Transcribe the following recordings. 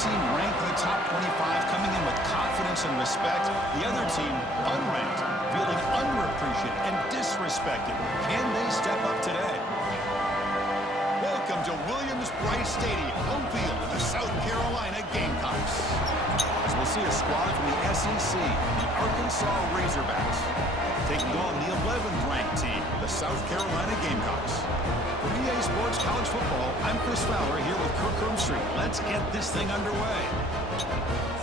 team ranked in the top 25 coming in with confidence and respect. The other team, unranked, feeling underappreciated and disrespected. Can they step up today? Welcome to Williams-Brice Stadium, home field of the South Carolina Gamecocks. As we'll see a squad from the SEC, the Arkansas Razorbacks, taking on the 11th ranked team, the South Carolina Gamecocks. For EA Sports College Football, I'm Chris Fowler here with Kirk Herbstreit. Let's get this thing underway.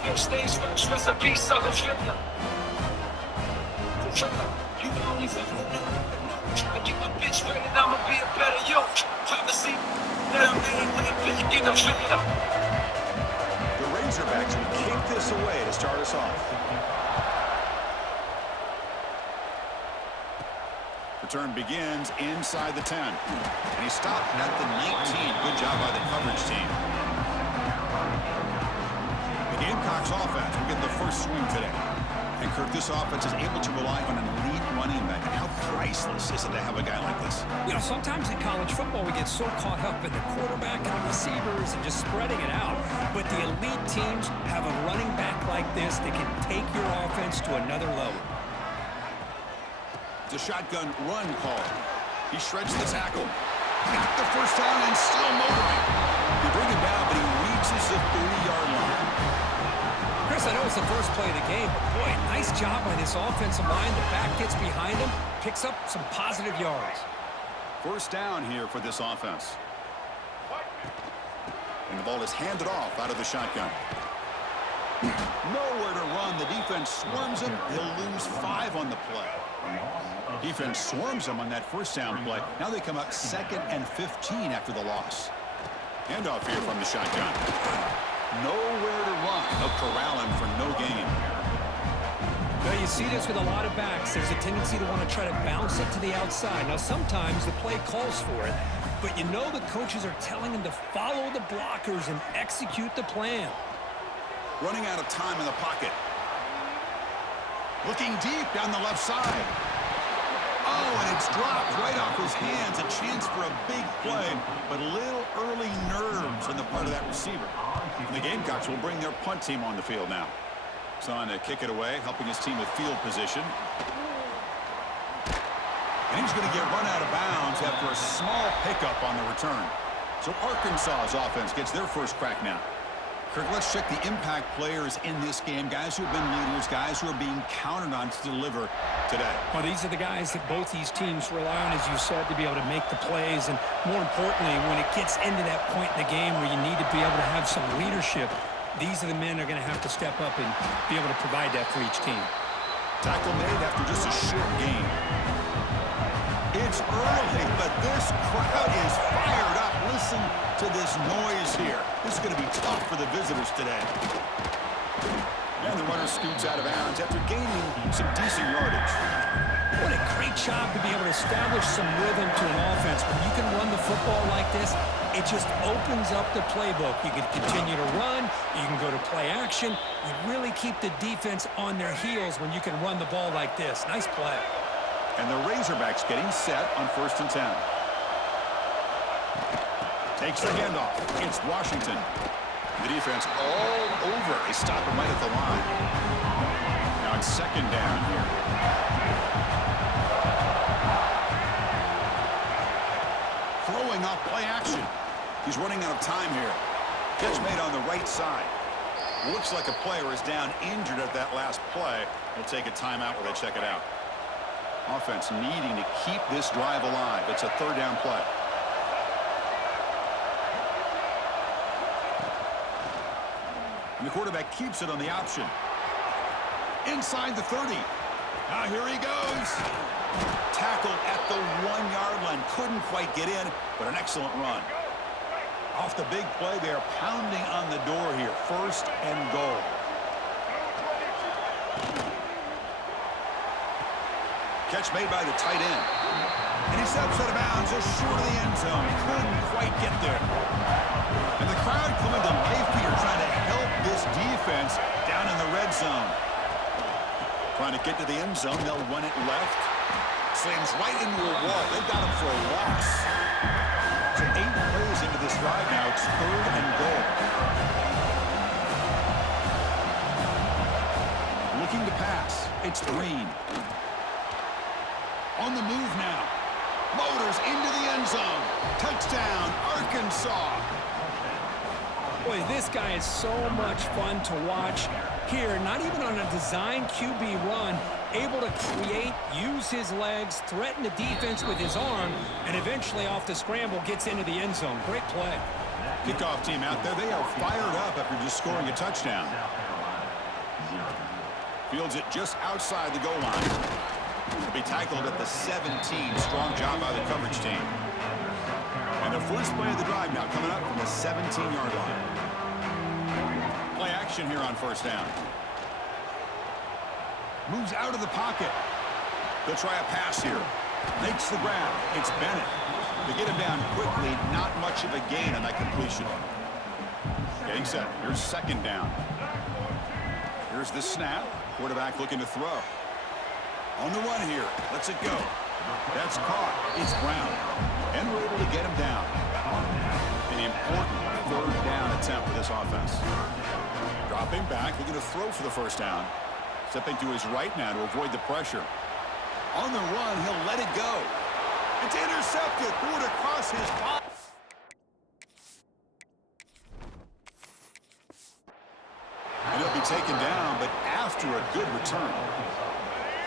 First things first, recipe, Southern Florida. You only feel I get my bitch ready, I'ma be a better yo. Time to see that I'm getting get them straight up. The Razorbacks will kick this away to start us off. Return begins inside the 10. And he stopped at the 19. Good job by the coverage team. The Gamecocks offense will get the first swing today. And Kirk, this offense is able to rely on an elite running back. And how priceless is it to have a guy like this? You know, sometimes in college football we get so caught up in the quarterback and the receivers and just spreading it out. But the elite teams have a running back like this that can take your offense to another level. It's a shotgun run call. He shreds the tackle. Got the first down and still motoring. They bring him down, but he reaches the 30-yard line. Chris, I know it's the first play of the game, but boy, nice job by this offensive line. The back gets behind him, picks up some positive yards. First down here for this offense. And the ball is handed off out of the shotgun. Nowhere to run. The defense swarms him. He'll lose 5 on the play. Defense swarms him on that first down play. Now they come up 2nd and 15 after the loss. Handoff here from the shotgun. Nowhere to run. They'll corral him for no gain. Well, you see this with a lot of backs. There's a tendency to want to try to bounce it to the outside. Now, sometimes the play calls for it, but you know the coaches are telling him to follow the blockers and execute the plan. Running out of time in the pocket. Looking deep down the left side. Oh, and it's dropped right off his hands. A chance for a big play, but a little early nerves on the part of that receiver. And the Gamecocks will bring their punt team on the field now. It's on to kick it away, helping his team with field position. And he's going to get run out of bounds after a small pickup on the return. So Arkansas's offense gets their first crack now. Kirk, let's check the impact players in this game. Guys who have been leaders, guys who are being counted on to deliver today. Well, these are the guys that both these teams rely on, as you said, to be able to make the plays. And more importantly, when it gets into that point in the game where you need to be able to have some leadership, these are the men that are going to have to step up and be able to provide that for each team. Tackle made after just a short gain. It's early, but this crowd is fired up. Listen to this noise here. This is going to be tough for the visitors today. And the runner scoots out of bounds after gaining some decent yardage. What a great job to be able to establish some rhythm to an offense. When you can run the football like this, it just opens up the playbook. You can continue to run. You can go to play action. You really keep the defense on their heels when you can run the ball like this. Nice play. And the Razorbacks getting set on 1st and 10. Takes the handoff. It's Washington. The defense all over. They stop him right at the line. Now it's 2nd down here. Throwing off play action. He's running out of time here. Catch made on the right side. Looks like a player is down injured at that last play. They'll take a timeout while they check it out. Offense needing to keep this drive alive. It's a 3rd down play. And the quarterback keeps it on the option. Inside the 30. Now here he goes. Tackle at the 1-yard line. Couldn't quite get in, but an excellent run. Off the big play, they are pounding on the door here. 1st and goal. Catch made by the tight end. And he steps out of bounds just short of the end zone. Couldn't quite get there. And the crowd coming to life here, trying to help this defense down in the red zone. Trying to get to the end zone. They'll run it left. Slams right into a wall. They've got him for a loss. So 8 plays into this drive now. It's 3rd and goal. It's Green. On the move now. Motors into the end zone. Touchdown, Arkansas. Boy, this guy is so much fun to watch here. Not even on a design QB run, able to create, use his legs, threaten the defense with his arm, and eventually off the scramble gets into the end zone. Great play. Kickoff team out there. They are fired up after just scoring a touchdown. Fields it just outside the goal line. He'll be tackled at the 17. Strong job by the coverage team. And the first play of the drive now coming up from the 17-yard line. Play action here on first down. Moves out of the pocket. They'll try a pass here. Makes the grab. It's Bennett. To get him down quickly, not much of a gain on that completion. Getting set. Here's second down. Here's the snap. Quarterback looking to throw. On the run here. Lets it go. That's caught. It's Brown. And we're able to get him down. An important third down attempt for this offense. Dropping back. Looking to throw for the first down. Stepping to his right now to avoid the pressure. On the run, he'll let it go. It's intercepted. Threw it across his body. And he'll be taken down, but after a good return.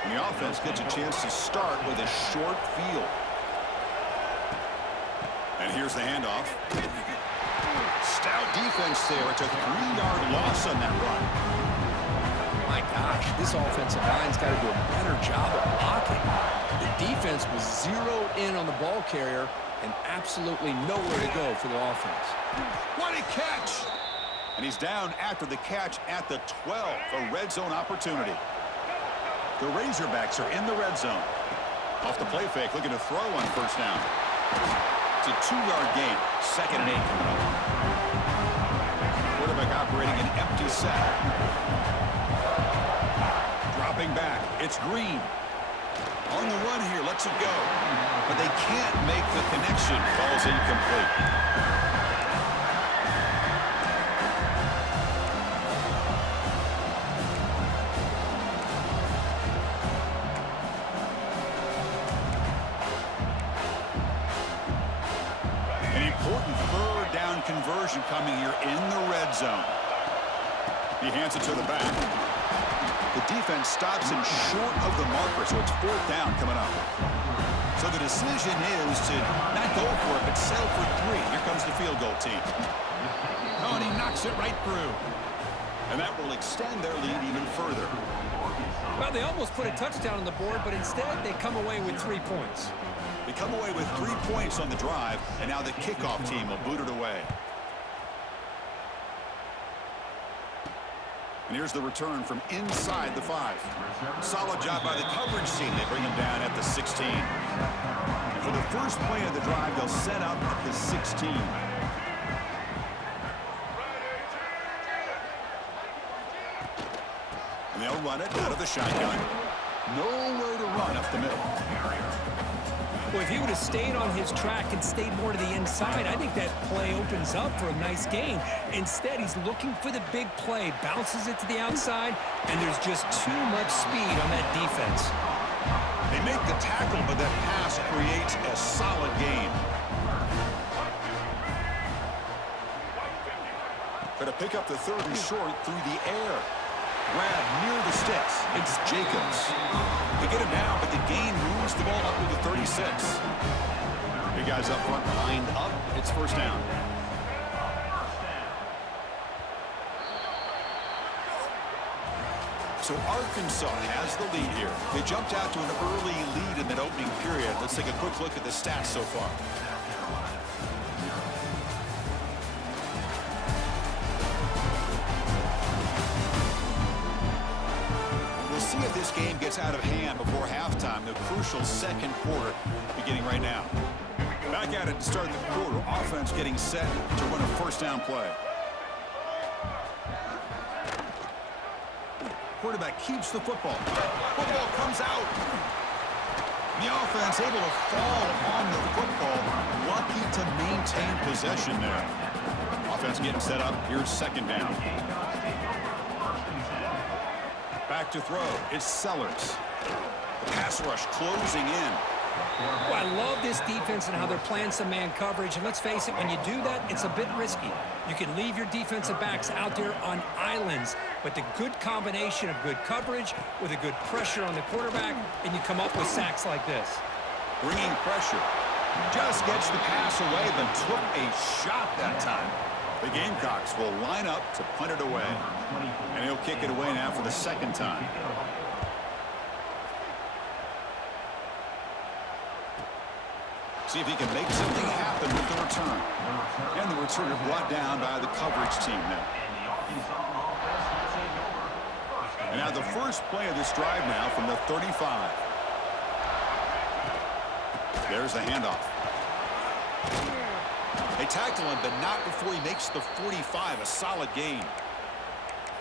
And the offense gets a chance to start with a short field. And here's the handoff. Stout defense there. It's a 3-yard loss on that run. My gosh, this offensive line's got to do a better job of blocking. The defense was zeroed in on the ball carrier and absolutely nowhere to go for the offense. What a catch! And he's down after the catch at the 12, a red zone opportunity. The Razorbacks are in the red zone. Off the play fake, looking to throw on first down. It's a 2-yard gain, 2nd and 8 coming up. Quarterback operating an empty set. Dropping back, it's Green. On the run here, lets it go. But they can't make the connection. Falls incomplete. An important third down conversion coming here in the red zone. He hands it to the back. The defense stops him short of the marker, so it's 4th down coming up. So the decision is to not go for it, but settle for 3. Here comes the field goal team. Oh, and he knocks it right through. And that will extend their lead even further. Well, they almost put a touchdown on the board, but instead they come away with 3 points. They come away with 3 points on the drive, and now the kickoff team will boot it away. And here's the return from inside the 5. Solid job by the coverage team. They bring him down at the 16. And for the first play of the drive, they'll set up at the 16. And they'll run it out of the shotgun. Nowhere to run up the middle. Well, if he would have stayed on his track and stayed more to the inside, I think that play opens up for a nice gain. Instead, he's looking for the big play, bounces it to the outside, and there's just too much speed on that defense. They make the tackle, but that pass creates a solid gain. Try to pick up the 3rd and short through the air. Grab near the sticks. It's Jacobs. They get him down, but the gain moves the ball up to the 36. Big guys up front, lined up. It's 1st down. So Arkansas has the lead here. They jumped out to an early lead in that opening period. Let's take a quick look at the stats so far. See if this game gets out of hand before halftime. The crucial 2nd quarter beginning right now. Back at it to start the quarter. Offense getting set to run a 1st down play. Quarterback keeps the football. Football comes out. The offense able to fall on the football. Lucky to maintain possession there. Offense getting set up. Here's 2nd down. Back to throw. It's Sellers. The pass rush closing in. Well, I love this defense and how they're playing some man coverage. And let's face it, when you do that, it's a bit risky. You can leave your defensive backs out there on islands, but the good combination of good coverage with a good pressure on the quarterback, and you come up with sacks like this. Bringing pressure. Just gets the pass away, but took a shot that time. The Gamecocks will line up to punt it away. And he'll kick it away now for the second time. See if he can make something happen with the return. And the returner brought down by the coverage team now. And now the first play of this drive now from the 35. There's the handoff. They tackle him, but not before he makes the 45, a solid gain.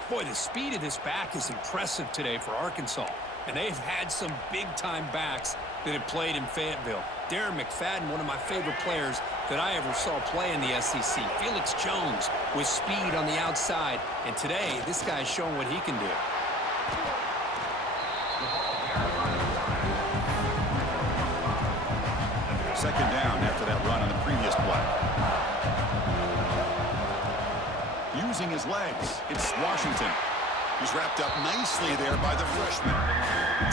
Boy, the speed of this back is impressive today for Arkansas. And they've had some big-time backs that have played in Fayetteville. Darren McFadden, one of my favorite players that I ever saw play in the SEC. Felix Jones with speed on the outside. And today, this guy's showing what he can do. Second down after that run on the previous play. Using his legs, it's Washington. He's wrapped up nicely there by the freshman.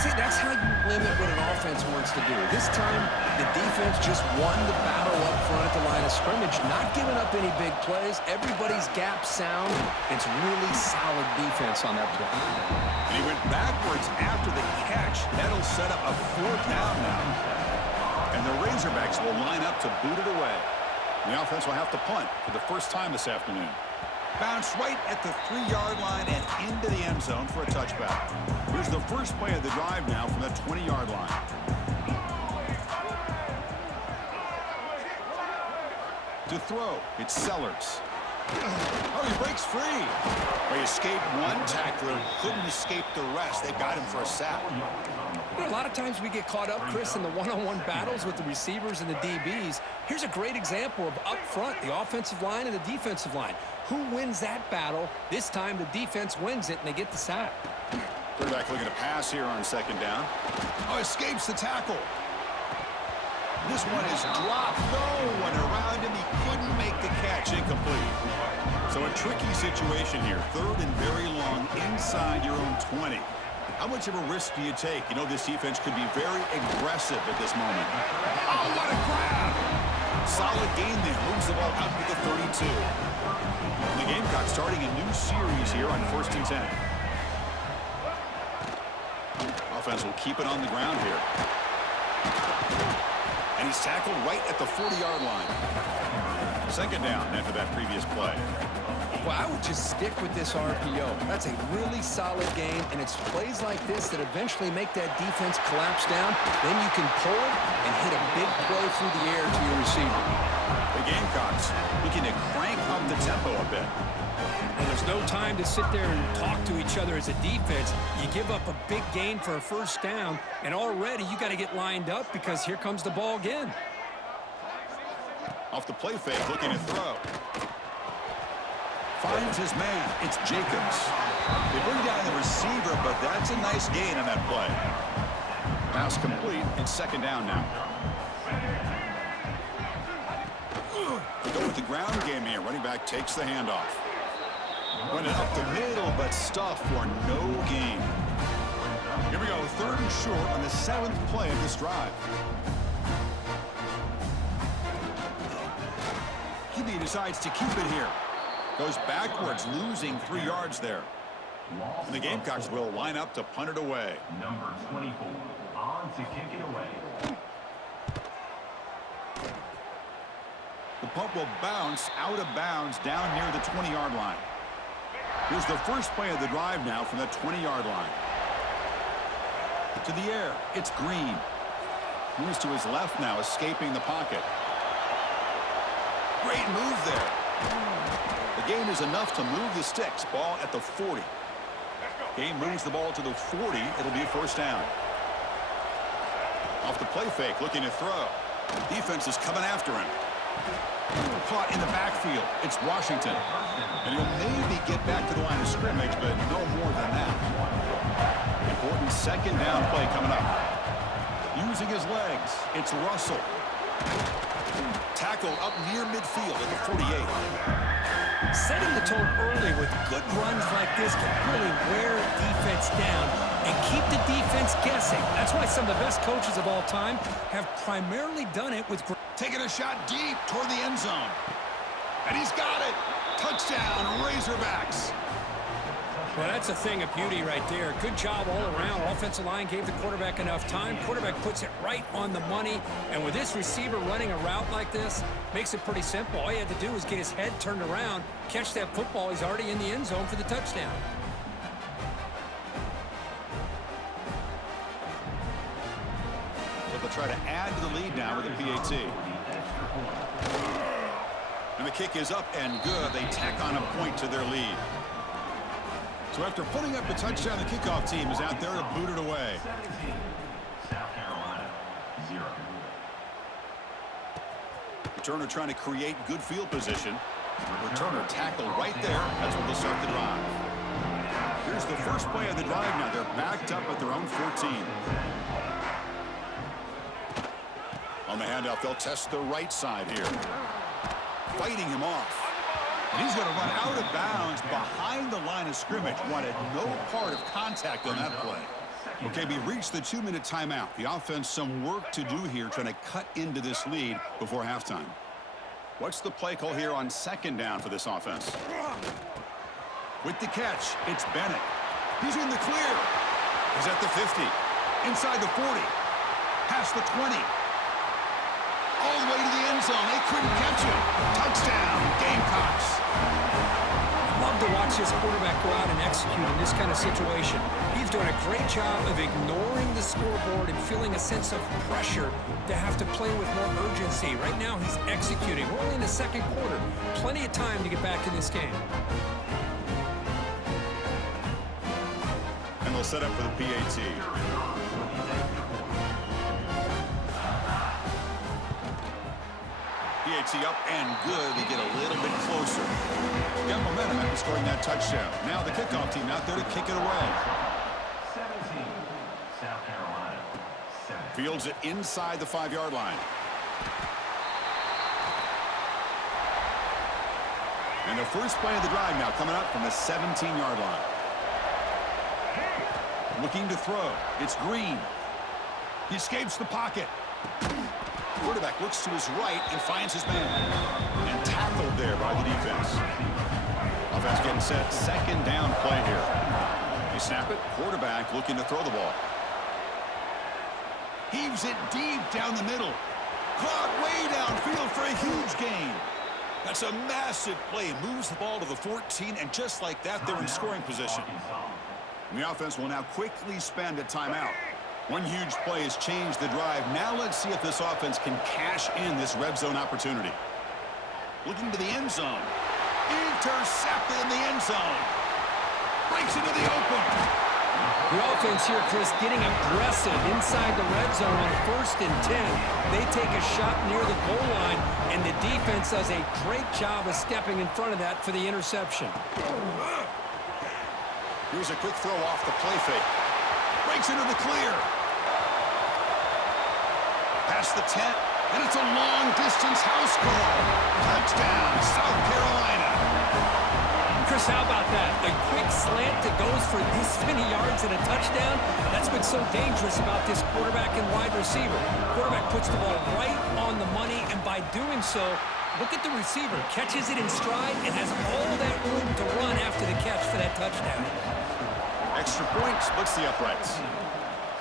See, that's how you limit what an offense wants to do. This time, the defense just won the battle up front at the line of scrimmage, not giving up any big plays. Everybody's gap sound. It's really solid defense on that play. And he went backwards after the catch. That'll set up a fourth down now. And the Razorbacks will line up to boot it away. And the offense will have to punt for the first time this afternoon. Bounce right at the 3-yard line and into the end zone for a touchback. Here's the first play of the drive now from the 20-yard line. To throw, it's Sellers. Oh, he breaks free. He escaped one tackler, couldn't escape the rest. They got him for a sack. You know, a lot of times we get caught up, Chris, in the one-on-one battles with the receivers and the DBs. Here's a great example of up front, the offensive line and the defensive line. Who wins that battle? This time the defense wins it, and they get the sack. Quarterback looking to pass here on second down. Oh, escapes the tackle. This one is dropped. No one around him. He couldn't make the catch. Incomplete. So a tricky situation here. Third and very long inside your own 20. How much of a risk do you take? You know, this defense could be very aggressive at this moment. Oh, what a grab! Solid gain there. Moves the ball out to the 32. And the Gamecocks starting a new series here on 1st and 10. Offense will keep it on the ground here. And he's tackled right at the 40-yard line. Second down after that previous play. Well, I would just stick with this RPO. That's a really solid game, and it's plays like this that eventually make that defense collapse down. Then you can pull it and hit a big play through the air to your receiver. The Gamecocks looking to crank up the tempo a bit. And there's no time to sit there and talk to each other as a defense. You give up a big gain for a first down, and already you got to get lined up because here comes the ball again. Off the play fake, looking to throw. Finds his man. It's Jacobs. They bring down the receiver, but that's a nice gain on that play. Pass complete. It's second down now. They go with the ground game here. Running back takes the handoff. Went it up the middle, but stuffed for no gain. Here we go, third and short on the 7th play of this drive. He decides to keep it here. Goes backwards, losing 3 yards there. And the Gamecocks will line up to punt it away. Number 24, on to kick it away. The punt will bounce out of bounds down near the 20-yard line. Here's the first play of the drive now from the 20-yard line. To the air, it's Green. Moves to his left now, escaping the pocket. Great move there. The gain is enough to move the sticks. Ball at the 40. Game moves the ball to the 40. It'll be a first down. Off the play fake, looking to throw. Defense is coming after him. Caught in the backfield. It's Washington. And he'll maybe get back to the line of scrimmage, but no more than that. Important second down play coming up. Using his legs, it's Russell. Tackle up near midfield at the 48. Setting the tone early with good runs like this can really wear defense down and keep the defense guessing. That's why some of the best coaches of all time have primarily done it with... Taking a shot deep toward the end zone. And he's got it. Touchdown, Razorbacks. Well, that's a thing of beauty right there. Good job all around. Offensive line gave the quarterback enough time. Quarterback puts it right on the money. And with this receiver running a route like this, makes it pretty simple. All you had to do was get his head turned around, catch that football. He's already in the end zone for the touchdown. So they'll try to add to the lead now with a PAT. And the kick is up and good. They tack on a point to their lead. So after putting up the touchdown, the kickoff team is out there to boot it away. 17, South Carolina, 0. Returner trying to create good field position. Returner tackle right there. That's where they'll start the drive. Here's the first play of the drive now. They're backed up at their own 14. On the handoff, they'll test the right side here. Fighting him off. And he's going to run out of bounds behind the line of scrimmage. Wanted no part of contact on that play. Okay, we reached the 2-minute timeout. The offense some work to do here, trying to cut into this lead before halftime. What's the play call here on second down for this offense? With the catch, it's Bennett. He's in the clear. He's at the 50. Inside the 40. Past the 20. All the way to the end zone. They couldn't catch him. Touchdown, Gamecocks. Love to watch this quarterback go out and execute in this kind of situation. He's doing a great job of ignoring the scoreboard and feeling a sense of pressure to have to play with more urgency. Right now, he's executing. We're only in the second quarter. Plenty of time to get back in this game. And they'll set up for the PAT. PAT up and good. They get a little bit closer. Got momentum after scoring that touchdown. Now the kickoff team out there to kick it away. 17, South Carolina, 7. Fields it inside the 5-yard line. And the first play of the drive now coming up from the 17-yard line. Looking to throw. It's Green. He escapes the pocket. Quarterback looks to his right and finds his man. And tackled there by the defense. Offense getting set. Second down play here. They snap it. Quarterback looking to throw the ball. Heaves it deep down the middle. Caught way downfield for a huge gain. That's a massive play. Moves the ball to the 14, and just like that, they're in scoring position. And the offense will now quickly spend a timeout. One huge play has changed the drive. Now let's see if this offense can cash in this red zone opportunity. Looking to the end zone. Intercepted in the end zone. Breaks into the open. The offense here, Chris, getting aggressive inside the red zone on 1st and 10. They take a shot near the goal line, and the defense does a great job of stepping in front of that for the interception. Here's a quick throw off the play fake. Breaks into the clear. Past the 10, and it's a long-distance house call. Touchdown, South Carolina. Chris, how about that? A quick slant that goes for this many yards and a touchdown. That's been so dangerous about this quarterback and wide receiver. Quarterback puts the ball right on the money, and by doing so, look at the receiver. Catches it in stride and has all that room to run after the catch for that touchdown. Extra point splits the uprights.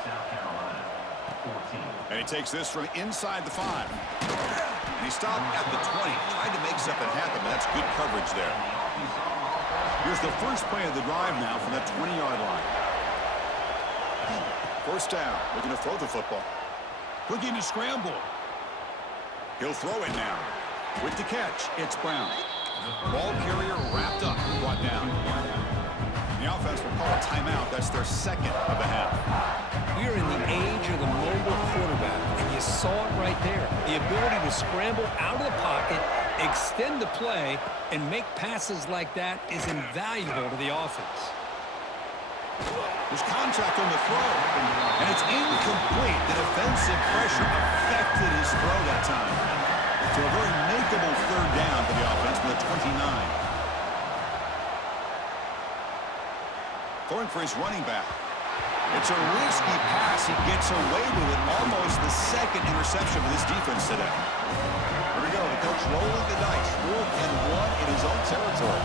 South Carolina, 14. And he takes this from inside the 5. And he stopped at the 20. Tried to make something happen, but that's good coverage there. Here's the first play of the drive now from that 20-yard line. First down. Looking to throw the football. Looking to scramble. He'll throw it now. With the catch, it's Brown. Ball carrier wrapped up, brought down. The offense will call a timeout. That's their second of the half. We are in the age of the mobile quarterback, and you just saw it right there. The ability to scramble out of the pocket, extend the play, and make passes like that is invaluable to the offense. There's contact on the throw, and it's incomplete. The defensive pressure affected his throw that time. So a very makeable third down for the offense with a 29. Throwing for his running back. It's a risky pass. He gets away with it. Almost the second interception for this defense today. Here we go. The coach rolling the dice. 4th and 1 in his own territory.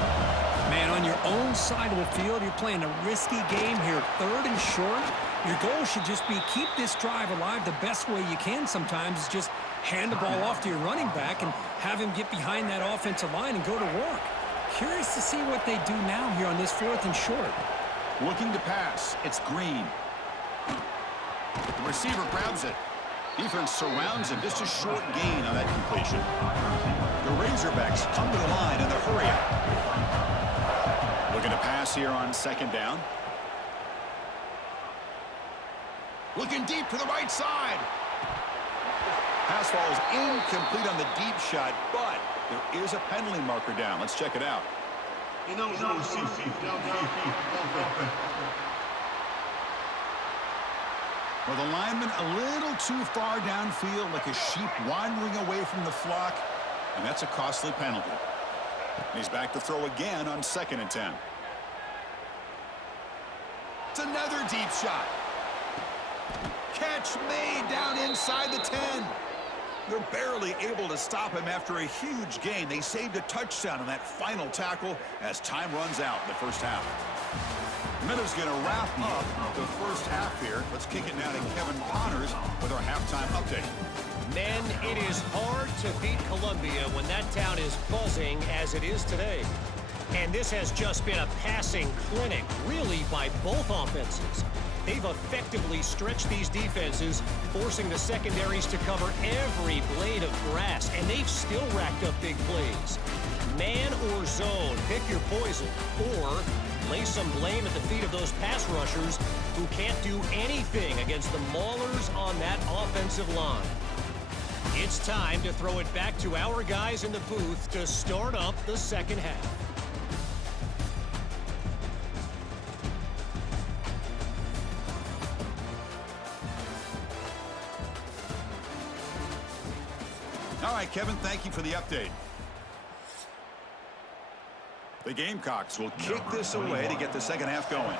Man, on your own side of the field, you're playing a risky game here. 3rd and short. Your goal should just be keep this drive alive the best way you can sometimes is just hand the ball off to your running back and have him get behind that offensive line and go to work. Curious to see what they do now here on this 4th and short. Looking to pass. It's Green. The receiver grabs it. Defense surrounds him. Just a short gain on that completion. The Razorbacks come to the line in the hurry up. Looking to pass here on 2nd down. Looking deep to the right side. Pass falls incomplete on the deep shot, but there is a penalty marker down. Let's check it out. Well, the lineman a little too far downfield, like a sheep wandering away from the flock, and that's a costly penalty. And he's back to throw again on 2nd and 10. It's another deep shot. Catch made down inside the 10. They're barely able to stop him after a huge gain. They saved a touchdown on that final tackle as time runs out in the first half. Miller's going to wrap up the first half here. Let's kick it now to Kevin Connors with our halftime update. Men, it is hard to beat Columbia when that town is buzzing as it is today. And this has just been a passing clinic, really, by both offenses. They've effectively stretched these defenses, forcing the secondaries to cover every blade of grass, and they've still racked up big plays. Man or zone, pick your poison, or lay some blame at the feet of those pass rushers who can't do anything against the maulers on that offensive line. It's time to throw it back to our guys in the booth to start up the second half. All right, Kevin, thank you for the update. The Gamecocks will kick this away to get the second half going.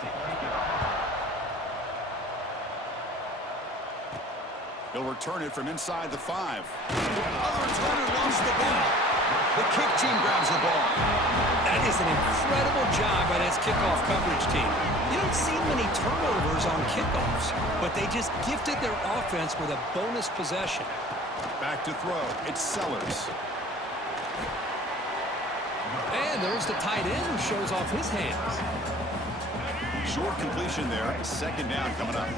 He'll return it from inside the 5. Other returner lost the ball. The kick team grabs the ball. That is an incredible job by this kickoff coverage team. You don't see many turnovers on kickoffs, but they just gifted their offense with a bonus possession. Back to throw. It's Sellers. And there's the tight end who shows off his hands. Short completion there. 2nd down coming up.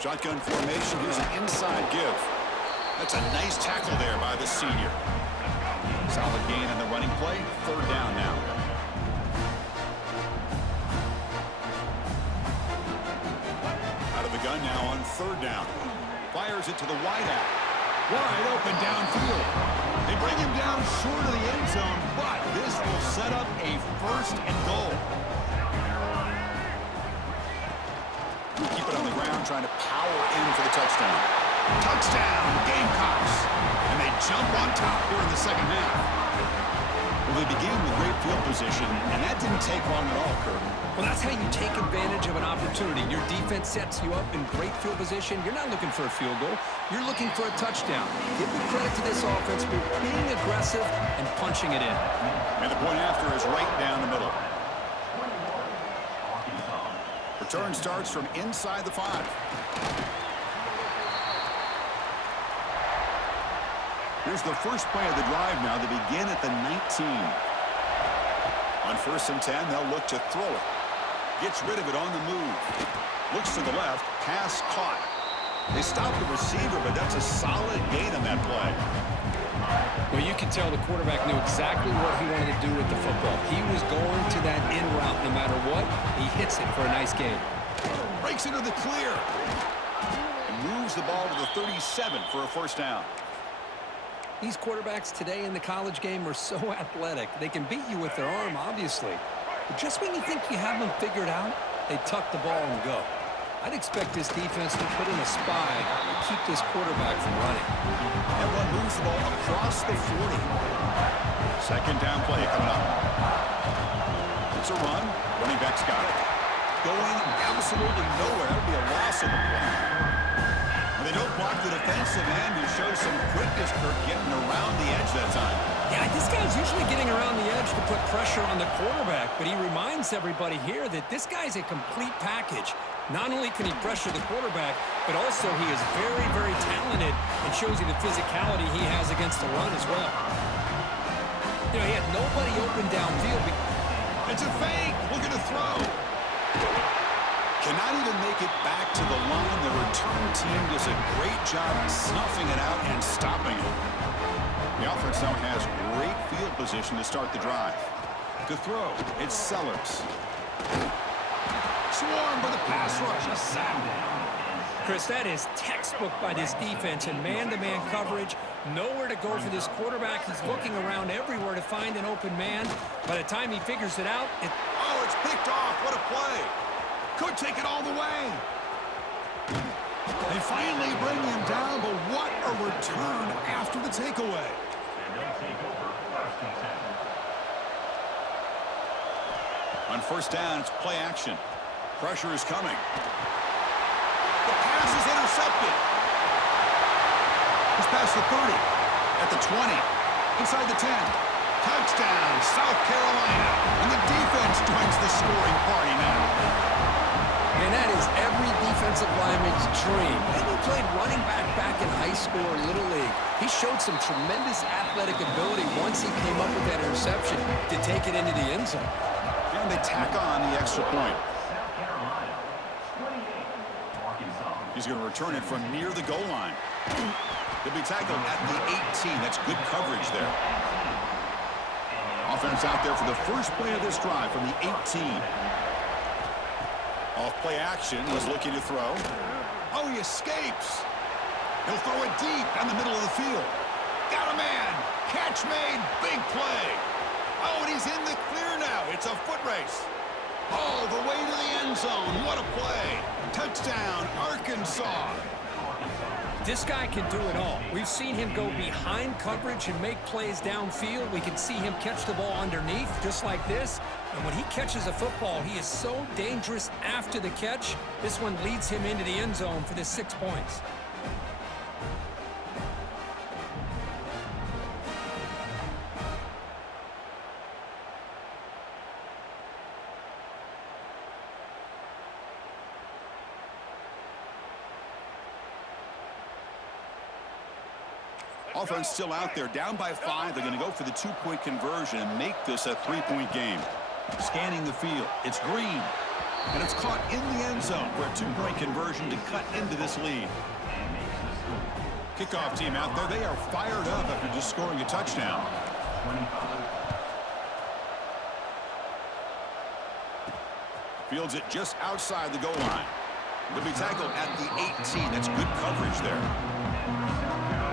Shotgun formation. Here's an inside give. That's a nice tackle there by the senior. Solid gain on the running play. 3rd down now. Out of the gun now on 3rd down. Fires it to the wideout. Wide open downfield. They bring him down short of the end zone, but this will set up a 1st and goal. Keep it on the ground, trying to power in for the touchdown. Touchdown, Gamecocks. And they jump on top here in the second half. Well, they began with great field position, and that didn't take long at all, Kirk. Well, that's how you take advantage of an opportunity. Your defense sets you up in great field position. You're not looking for a field goal. You're looking for a touchdown. Give the credit to this offense for being aggressive and punching it in. And the point after is right down the middle. Return starts from inside the 5. Here's the first play of the drive now. They begin at the 19. On 1st and 10, they'll look to throw it. Gets rid of it on the move. Looks to the left. Pass caught. They stop the receiver, but that's a solid gain on that play. Well, you can tell the quarterback knew exactly what he wanted to do with the football. He was going to that in route no matter what. He hits it for a nice gain. Breaks into the clear. And moves the ball to the 37 for a first down. These quarterbacks today in the college game are so athletic. They can beat you with their arm, obviously. But just when you think you have them figured out, they tuck the ball and go. I'd expect this defense to put in a spy to keep this quarterback from running. And one moves the ball across the 40. Second down play coming up. It's a run. Running back's got it. Going absolutely nowhere. That would be a loss of the play. When they don't block the defensive end, he shows some quickness, Kirk, getting around the edge that time. Yeah, this guy's usually getting around the edge to put pressure on the quarterback, but he reminds everybody here that this guy's a complete package. Not only can he pressure the quarterback, but also he is very, very talented and shows you the physicality he has against the run as well. You know, he had nobody open downfield. It's a fake. Looking to throw. Cannot even make it back to the line. The return team does a great job snuffing it out and stopping it. The offense now has great field position to start the drive. To throw, it's Sellers. Swarm for the pass rush. A sack. Chris, that is textbook by this defense and man-to-man coverage. Nowhere to go for this quarterback. He's looking around everywhere to find an open man. By the time he figures it out, Oh, it's picked off. What a play. Could take it all the way. They finally bring him down, but what a return after the takeaway. And they'll take over first and 10. On first down, it's play action. Pressure is coming. The pass is intercepted. He's past the 30, at the 20, inside the 10. Touchdown, South Carolina. And the defense joins the scoring party now. and that is every defensive lineman's dream. And he played running back in high school or Little League. He showed some tremendous athletic ability once he came up with that interception to take it into the end zone. And they tack on the extra point. South Carolina, 28, Arkansas. He's going to return it from near the goal line. He'll be tackled at the 18. That's good coverage there. Offense out there for the first play of this drive from the 18. Off play action, was looking to throw. Oh, he escapes. He'll throw it deep down the middle of the field. Got a man. Catch made. Big play. Oh, and he's in the clear now. It's a foot race. All the way to the end zone. What a play. Touchdown, Arkansas. This guy can do it all. We've seen him go behind coverage and make plays downfield. We can see him catch the ball underneath just like this. And when he catches a football, he is so dangerous after the catch. This one leads him into the end zone for the 6 points. Offense still out there, down by 5. They're going to go for the 2-point conversion and make this a 3-point game. Scanning the field, it's Green. And it's caught in the end zone for a 2-point conversion to cut into this lead. Kickoff team out there, they are fired up after just scoring a touchdown. Fields it just outside the goal line. They'll be tackled at the 18. That's good coverage there.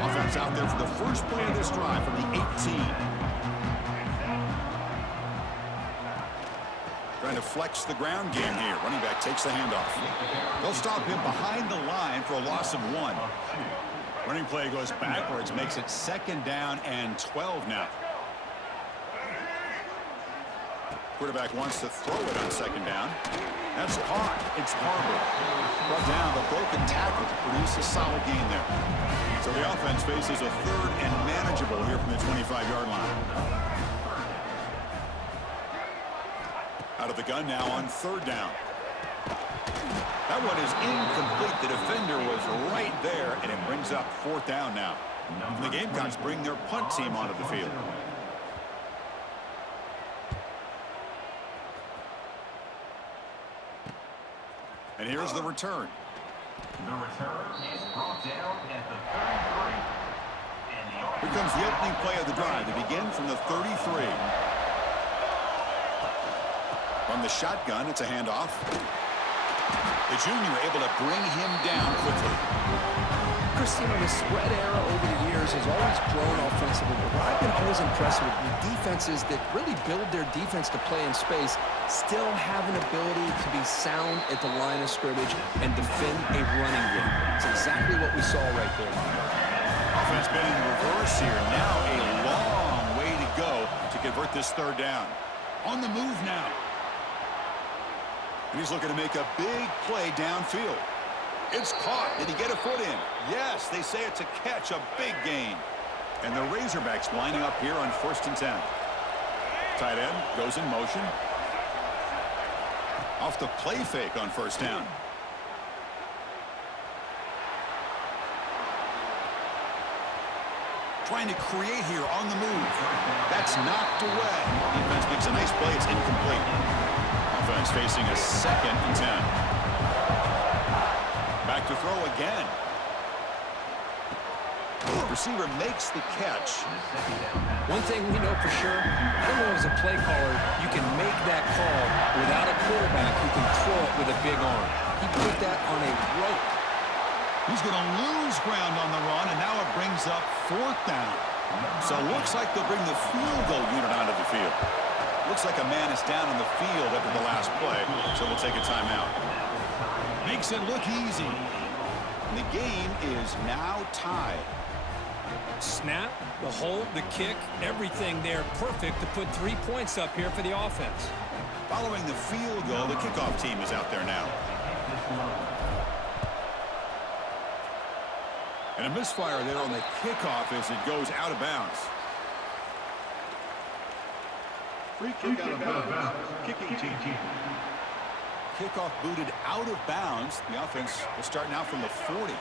Offense out there for the first play of this drive from the 18. Trying to flex the ground game here. Running back takes the handoff. They'll stop him behind the line for a loss of 1. Running play goes backwards, makes it 2nd down and 12 now. Quarterback wants to throw it on 2nd down. That's caught. It's Harbor. Brought down the broken tackle to produce a solid gain there. So the offense faces a 3rd and manageable here from the 25-yard line. Out of the gun now on 3rd down. That one is incomplete. The defender was right there, and it brings up 4th down now. And the Gamecocks bring their punt team onto the field. And here's the return. The return is brought down at the 33. And the Here comes the opening play of the drive. They begin from the 33. From the shotgun, it's a handoff. The junior able to bring him down quickly. Chris, the spread era over the years has always grown offensively, but what I've been always impressed with defenses that really build their defense to play in space still have an ability to be sound at the line of scrimmage and defend a running game. It's exactly what we saw right there. Offense been in reverse here. Now a long way to go to convert this third down. On the move now. And he's looking to make a big play downfield. It's caught. Did he get a foot in? Yes, they say it's a catch, a big gain. And the Razorbacks lining up here on 1st and 10. Tight end goes in motion. Off the play fake on 1st down. Trying to create here on the move. That's knocked away. Defense makes a nice play. It's incomplete. Offense facing a 2nd and 10. Back to throw again. Receiver makes the catch. One thing we know for sure, I don't know as a play caller, you can make that call without a quarterback who can throw it with a big arm. He put that on a rope. He's going to lose ground on the run, and now it brings up 4th down. So it looks like they'll bring the field goal unit onto the field. Looks like a man is down on the field after the last play, so we'll take a timeout. Makes it look easy. And the game is now tied. Snap, the hold, the kick, everything there perfect to put 3 points up here for the offense. Following the field goal, the kickoff team is out there now. And a misfire there on the kickoff as it goes out of bounds. Free kick out of bounds. Kicking team. Kickoff booted out of bounds. The offense will start now from the 40.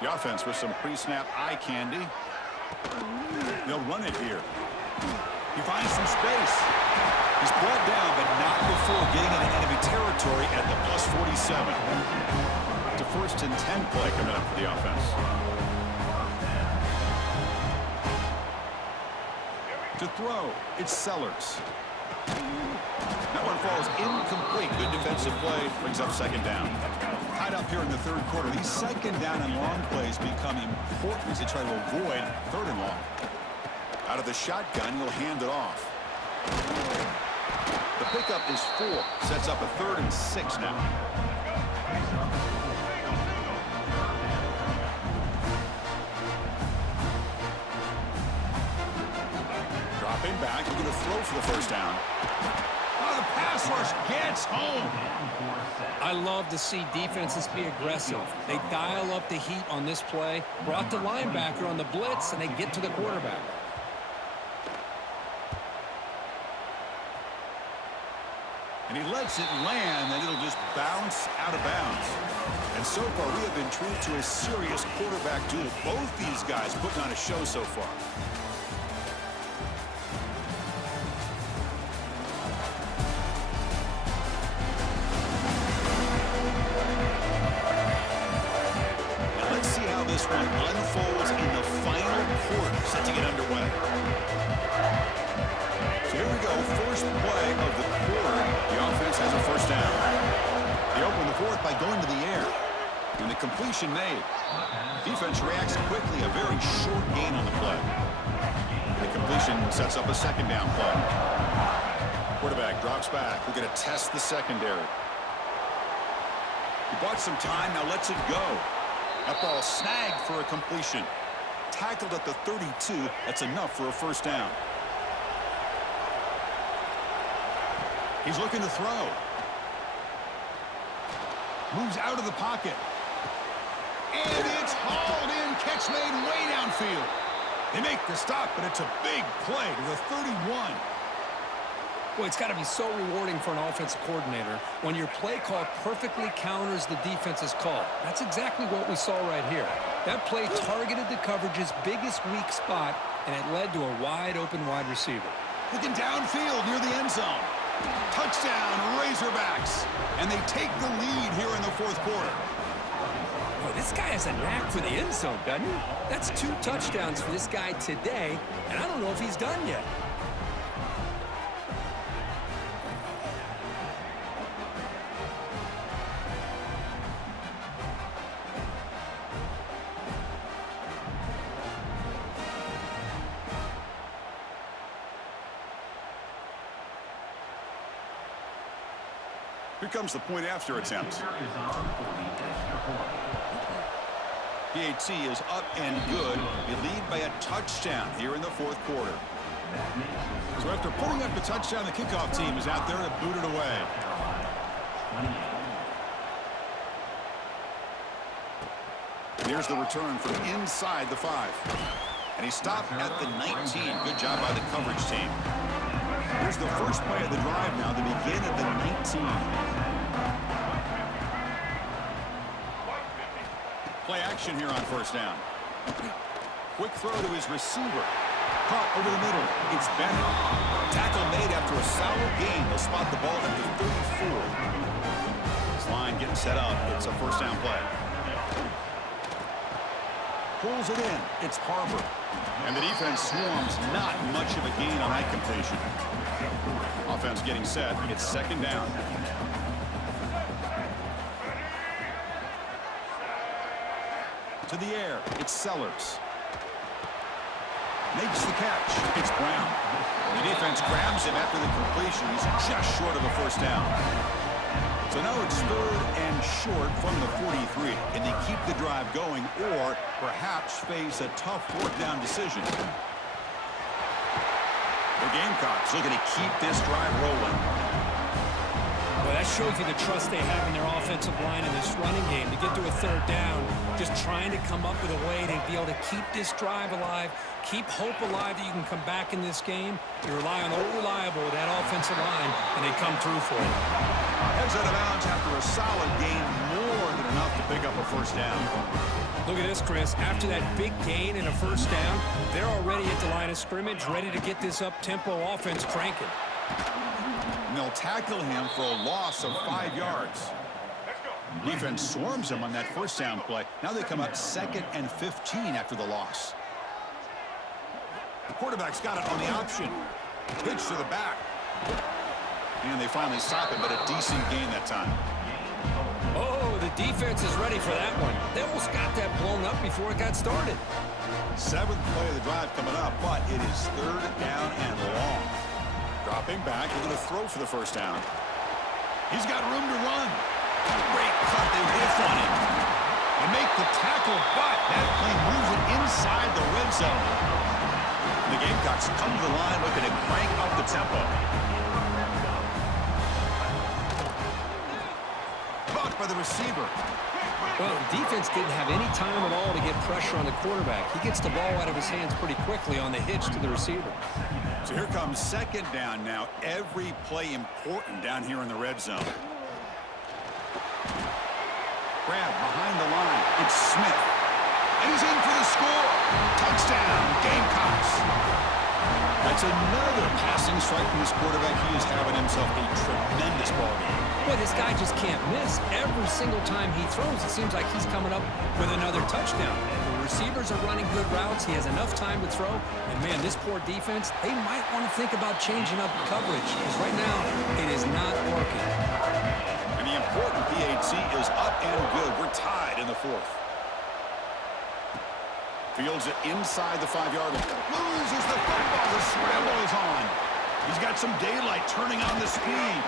The offense with some pre-snap eye candy. They'll run it here. He finds some space. He's brought down, but not before getting into enemy territory at the plus 47. It's a 1st and 10 play coming up for the offense. To throw, it's Sellers. That one falls incomplete. Good defensive play, brings up 2nd down. Tied up here in the 3rd quarter. These 2nd down and long plays become important as they try to avoid 3rd and long. Out of the shotgun, he'll hand it off. The pickup is 4. Sets up a 3rd and 6 now. Dropping back, he's going to throw for the 1st down. Oh, the pass rush gets home. I love to see defenses be aggressive. They dial up the heat on this play, brought the linebacker on the blitz, and they get to the quarterback. And he lets it land, and it'll just bounce out of bounds. And so far, we have been treated to a serious quarterback duel. Both these guys putting on a show so far. Now let's see how this one unfolds in the final quarter, set to get underway. So here we go, first play of the quarter. The offense has a 1st down. They open the 4th by going to the air. And the completion made. Defense reacts quickly, a very short gain on the play. The completion sets up a 2nd down play. Quarterback drops back. We're going to test the secondary. He bought some time, now lets it go. That ball snagged for a completion. Tackled at the 32, that's enough for a 1st down. He's looking to throw. Moves out of the pocket. And it's hauled in. Catch made way downfield. They make the stop, but it's a big play to the 31. Well, it's got to be so rewarding for an offensive coordinator when your play call perfectly counters the defense's call. That's exactly what we saw right here. That play targeted the coverage's biggest weak spot, and it led to a wide-open wide receiver. Looking downfield near the end zone. Touchdown, Razorbacks. And they take the lead here in the 4th quarter. Boy, this guy has a knack for the end zone, doesn't he? That's 2 touchdowns for this guy today, and I don't know if he's done yet. Here comes the point after attempt. PAT is up and good. They lead by a touchdown here in the 4th quarter. So after putting up the touchdown, the kickoff team is out there to boot it away. Here's the return from inside the 5. And he stopped at the 19. Good job by the coverage team. Here's the first play of the drive now. They begin at the 19. Play action here on 1st down. Quick throw to his receiver. Caught over the middle. It's Bennett. Tackle made after a solid gain. They'll spot the ball at the 34. This line getting set up. It's a 1st down play. Pulls it in. It's Harbor. And the defense swarms. Not much of a gain on that completion. Offense getting set. It's 2nd down. To the air. It's Sellers. Makes the catch. It's Brown. The defense grabs him after the completion. He's just short of a 1st down. So now it's 3rd and short from the 43. Can they keep the drive going or perhaps face a tough 4th down decision? The Gamecocks looking to keep this drive rolling. Well, that shows you the trust they have in their offensive line in this running game. To get to a 3rd down, just trying to come up with a way to be able to keep this drive alive, keep hope alive that you can come back in this game. You rely on Old Reliable with that offensive line, and they come through for you. Heads out of bounds after a solid gain, more than enough to pick up a 1st down. Look at this, Chris. After that big gain and a 1st down, they're already at the line of scrimmage, ready to get this up-tempo offense cranking. And they'll tackle him for a loss of 5 yards. Defense swarms him on that 1st down play. Now they come up 2nd and 15 after the loss. The quarterback's got it on the option. Pitch to the back. And they finally stop it, but a decent gain that time. Oh, the defense is ready for that one. They almost got that blown up before it got started. 7th play of the drive coming up, but it is 3rd down and long. Dropping back, looking to throw for the 1st down. He's got room to run. Great cut, they whiff on him. And make the tackle, but that play moves it inside the red zone. The Gamecocks come to the line looking to crank up the tempo. Caught by the receiver. Well, the defense didn't have any time at all to get pressure on the quarterback. He gets the ball out of his hands pretty quickly on the hitch to the receiver. So here comes 2nd down now. Every play important down here in the red zone. Grab behind the line. It's Smith. And he's in for the score. Touchdown, Gamecocks. That's another passing strike from this quarterback. He is having himself a tremendous ball game. Boy, this guy just can't miss. Every single time he throws, it seems like he's coming up with another touchdown. The receivers are running good routes. He has enough time to throw. And, man, this poor defense, they might want to think about changing up coverage because right now it is not working. And the important PAT is up and good. We're tied in the 4th. Fields it inside the 5-yard line. Loses the football. The scramble is on. He's got some daylight turning on the speed.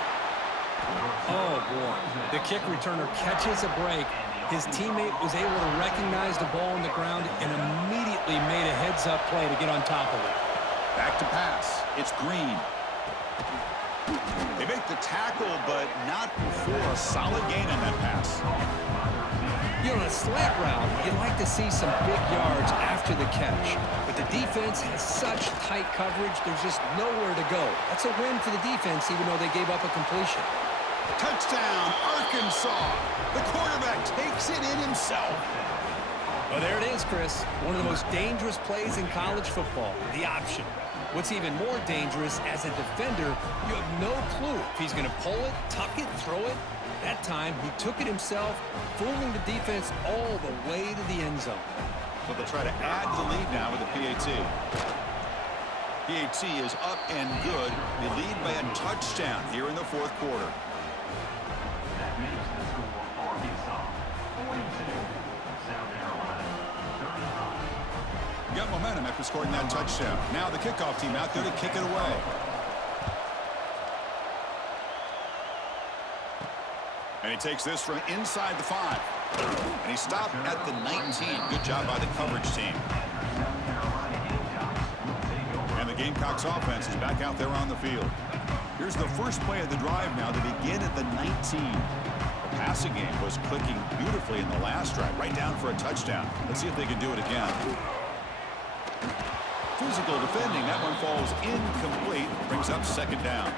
Oh, boy. The kick returner catches a break. His teammate was able to recognize the ball on the ground and immediately made a heads-up play to get on top of it. Back to pass. It's Green. They make the tackle, but not before a solid gain on that pass. You know, on a slant route, you'd like to see some big yards after the catch. But the defense has such tight coverage, there's just nowhere to go. That's a win for the defense, even though they gave up a completion. Touchdown, Arkansas. The quarterback takes it in himself. Well, there it is, Chris. One of the most dangerous plays in college football, the option. What's even more dangerous, as a defender, you have no clue if he's going to pull it, tuck it, throw it. That time, he took it himself, fooling the defense all the way to the end zone. So they'll try to add to the lead now with the PAT. PAT is up and good. They lead by a touchdown here in the fourth quarter. That makes the score Arkansas 42, South Carolina 35. Got momentum after scoring that touchdown. Now the kickoff team out there to kick it away. And he takes this from inside the 5. And he stopped at the 19. Good job by the coverage team. And the Gamecocks offense is back out there on the field. Here's the first play of the drive now to begin at the 19. The passing game was clicking beautifully in the last drive, right down for a touchdown. Let's see if they can do it again. Physical defending. That one falls incomplete. Brings up second down.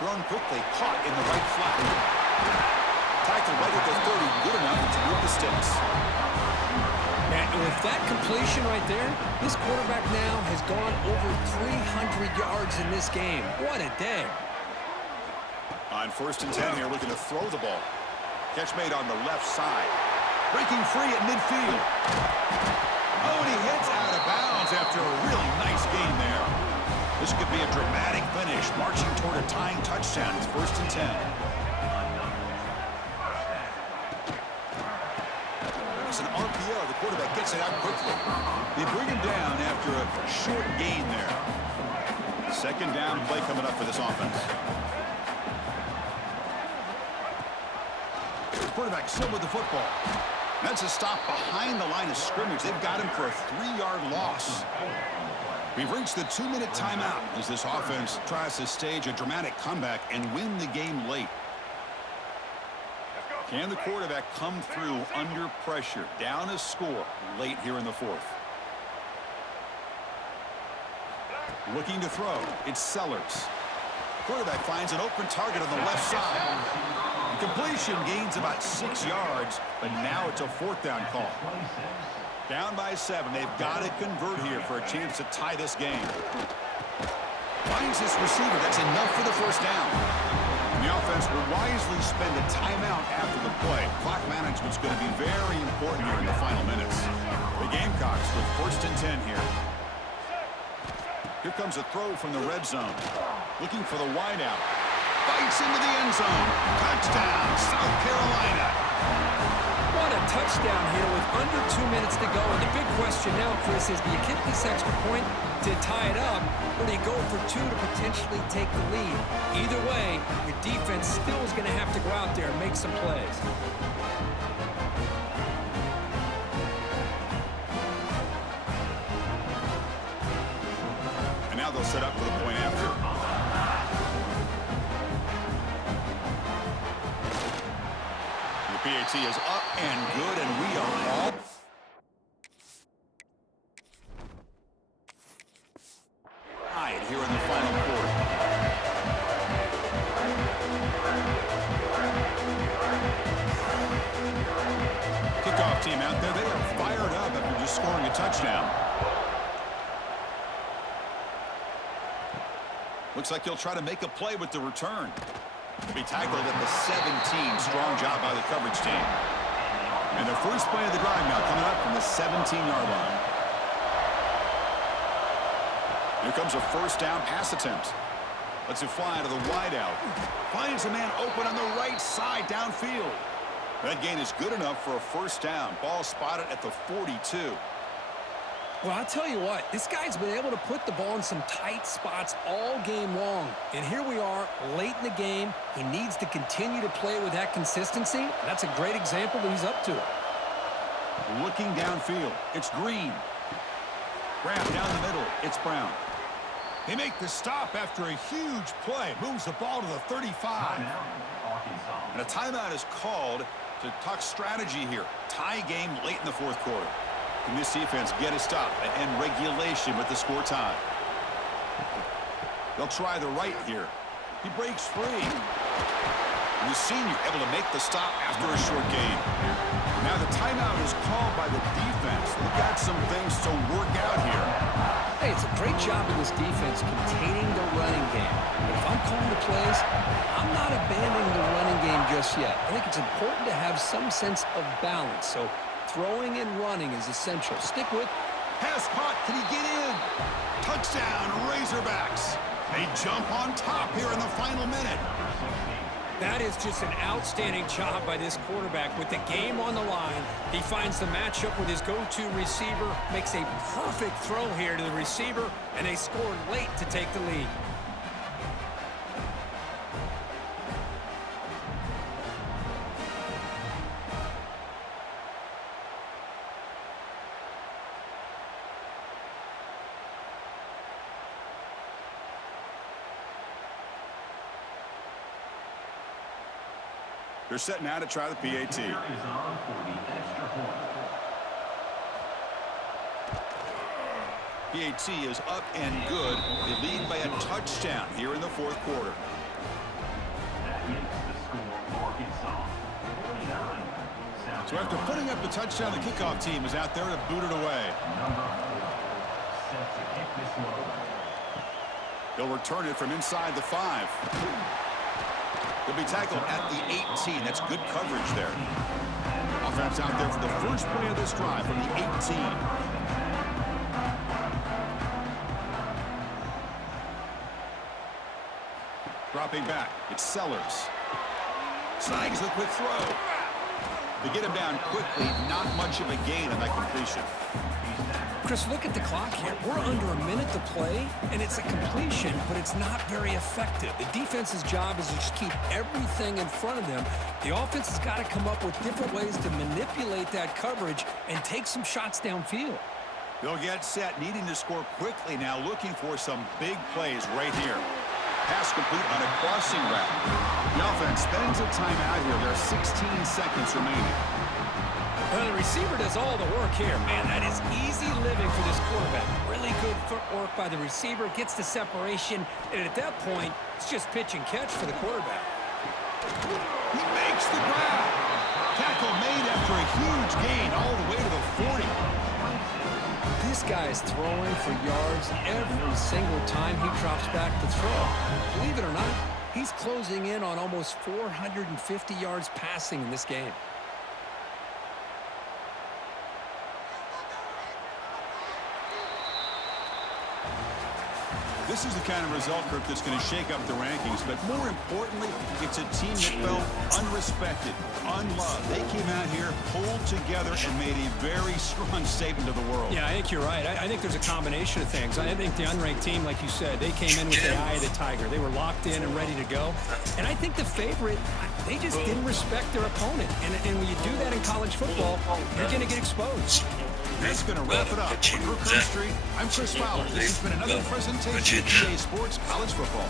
Thrown quickly, caught in the right flat. Tackled right at the 30, good enough to move the sticks. And with that completion right there, this quarterback now has gone over 300 yards in this game. What a day. On 1st and 10 here, looking to throw the ball. Catch made on the left side. Breaking free at midfield. Oh, and he hits out of bounds after a really nice gain there. This could be a dramatic finish, marching toward a tying touchdown. It's 1st and 10. It's an RPO. The quarterback gets it out quickly. They bring him down after a short gain there. Second down play coming up for this offense. Quarterback still with the football. That's a stop behind the line of scrimmage. They've got him for a 3-yard loss. We've reached the 2-minute timeout as this offense tries to stage a dramatic comeback and win the game late. Can the quarterback come through under pressure? Down a score late here in the fourth. Looking to throw. It's Sellers. Quarterback finds an open target on the left side. Completion gains about 6 yards, but now it's a 4th down call. Down by 7. They've got to convert here for a chance to tie this game. Finds this receiver. That's enough for the first down. And the offense will wisely spend a timeout after the play. Clock management's going to be very important here in the final minutes. The Gamecocks with 1st and 10 here. Here comes a throw from the red zone. Looking for the wideout. Bites into the end zone. Touchdown, South Carolina. What a touchdown here with under 2 minutes to go. And the big question now, Chris, is do you kick this extra point to tie it up, or do you go for 2 to potentially take the lead? Either way, your defense still is going to have to go out there and make some plays. And now they'll set up for the point after. PAT is up and good, and we are all tied here in the final quarter. Kickoff team out there, they are fired up after just scoring a touchdown. Looks like he'll try to make a play with the return. Be tackled at the 17. Strong job by the coverage team. And the first play of the drive now coming up from the 17-yard line. Here comes a 1st down pass attempt. Lets it fly to the wideout. Finds a man open on the right side downfield. That gain is good enough for a 1st down. Ball spotted at the 42. Well, I'll tell you what, this guy's been able to put the ball in some tight spots all game long. And here we are, late in the game. He needs to continue to play with that consistency. That's a great example that he's up to it. Looking downfield, it's Green. Grab down the middle, it's Brown. They make the stop after a huge play. Moves the ball to the 35. And a timeout is called to talk strategy here. Tie game late in the fourth quarter. Can this defense get a stop and end regulation with the score tie? They'll try the right here. He breaks free. And the senior able to make the stop after a short gain. Now the timeout is called by the defense. We've got some things to work out here. Hey, it's a great job of this defense containing the running game. But if I'm calling the plays, I'm not abandoning the running game just yet. I think it's important to have some sense of balance. So throwing and running is essential. Stick with. Pass caught. Can he get in? Touchdown, Razorbacks. They jump on top here in the final minute. That is just an outstanding job by this quarterback. With the game on the line, he finds the matchup with his go-to receiver, makes a perfect throw here to the receiver, and they scored late to take the lead. They're set now to try the PAT. Is on for the extra point. PAT is up and good. They lead by a touchdown here in the fourth quarter. That makes the score Arkansas 49. So after putting up the touchdown, the kickoff team is out there to boot it away. Number 4 set to kick this one. They'll return it from inside the 5. They'll be tackled at the 18. That's good coverage there. Offense out there for the first play of this drive from the 18. Dropping back, it's Sellers. Snags the quick throw. They get him down quickly, not much of a gain on that completion. Chris, look at the clock here. We're under a minute to play, and it's a completion, but it's not very effective. The defense's job is to just keep everything in front of them. The offense has got to come up with different ways to manipulate that coverage and take some shots downfield. They'll get set, needing to score quickly now, looking for some big plays right here. Pass complete on a crossing route. The offense spends a timeout here. There are 16 seconds remaining. Well, the receiver does all the work here. Man, that is easy living for this quarterback. Really good footwork by the receiver, gets the separation, and at that point, it's just pitch and catch for the quarterback. He makes the grab. Tackle made after a huge gain all the way to the 40. This guy is throwing for yards every single time he drops back to throw. Believe it or not, he's closing in on almost 450 yards passing in this game. This is the kind of result, Kirk, that's going to shake up the rankings. But more importantly, it's a team that felt unrespected, unloved. They came out here, pulled together, and made a very strong statement to the world. Yeah, I think you're right. I think there's a combination of things. I think the unranked team, like you said, they came in with the eye of the tiger. They were locked in and ready to go. And I think the favorite, they just didn't respect their opponent. And when you do that in college football, you're going to get exposed. That's going to wrap it up. For Kirk Street, I'm Chris Fowler. This has been another presentation of EA Sports College Football.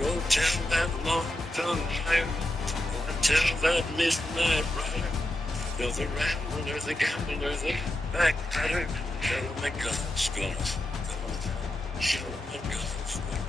Go tell that long-tongued liar, go tell that midnight rider, there's a rattler, there's a gambler, there's a backbiter, tell them that God's gonna show them that God's gonna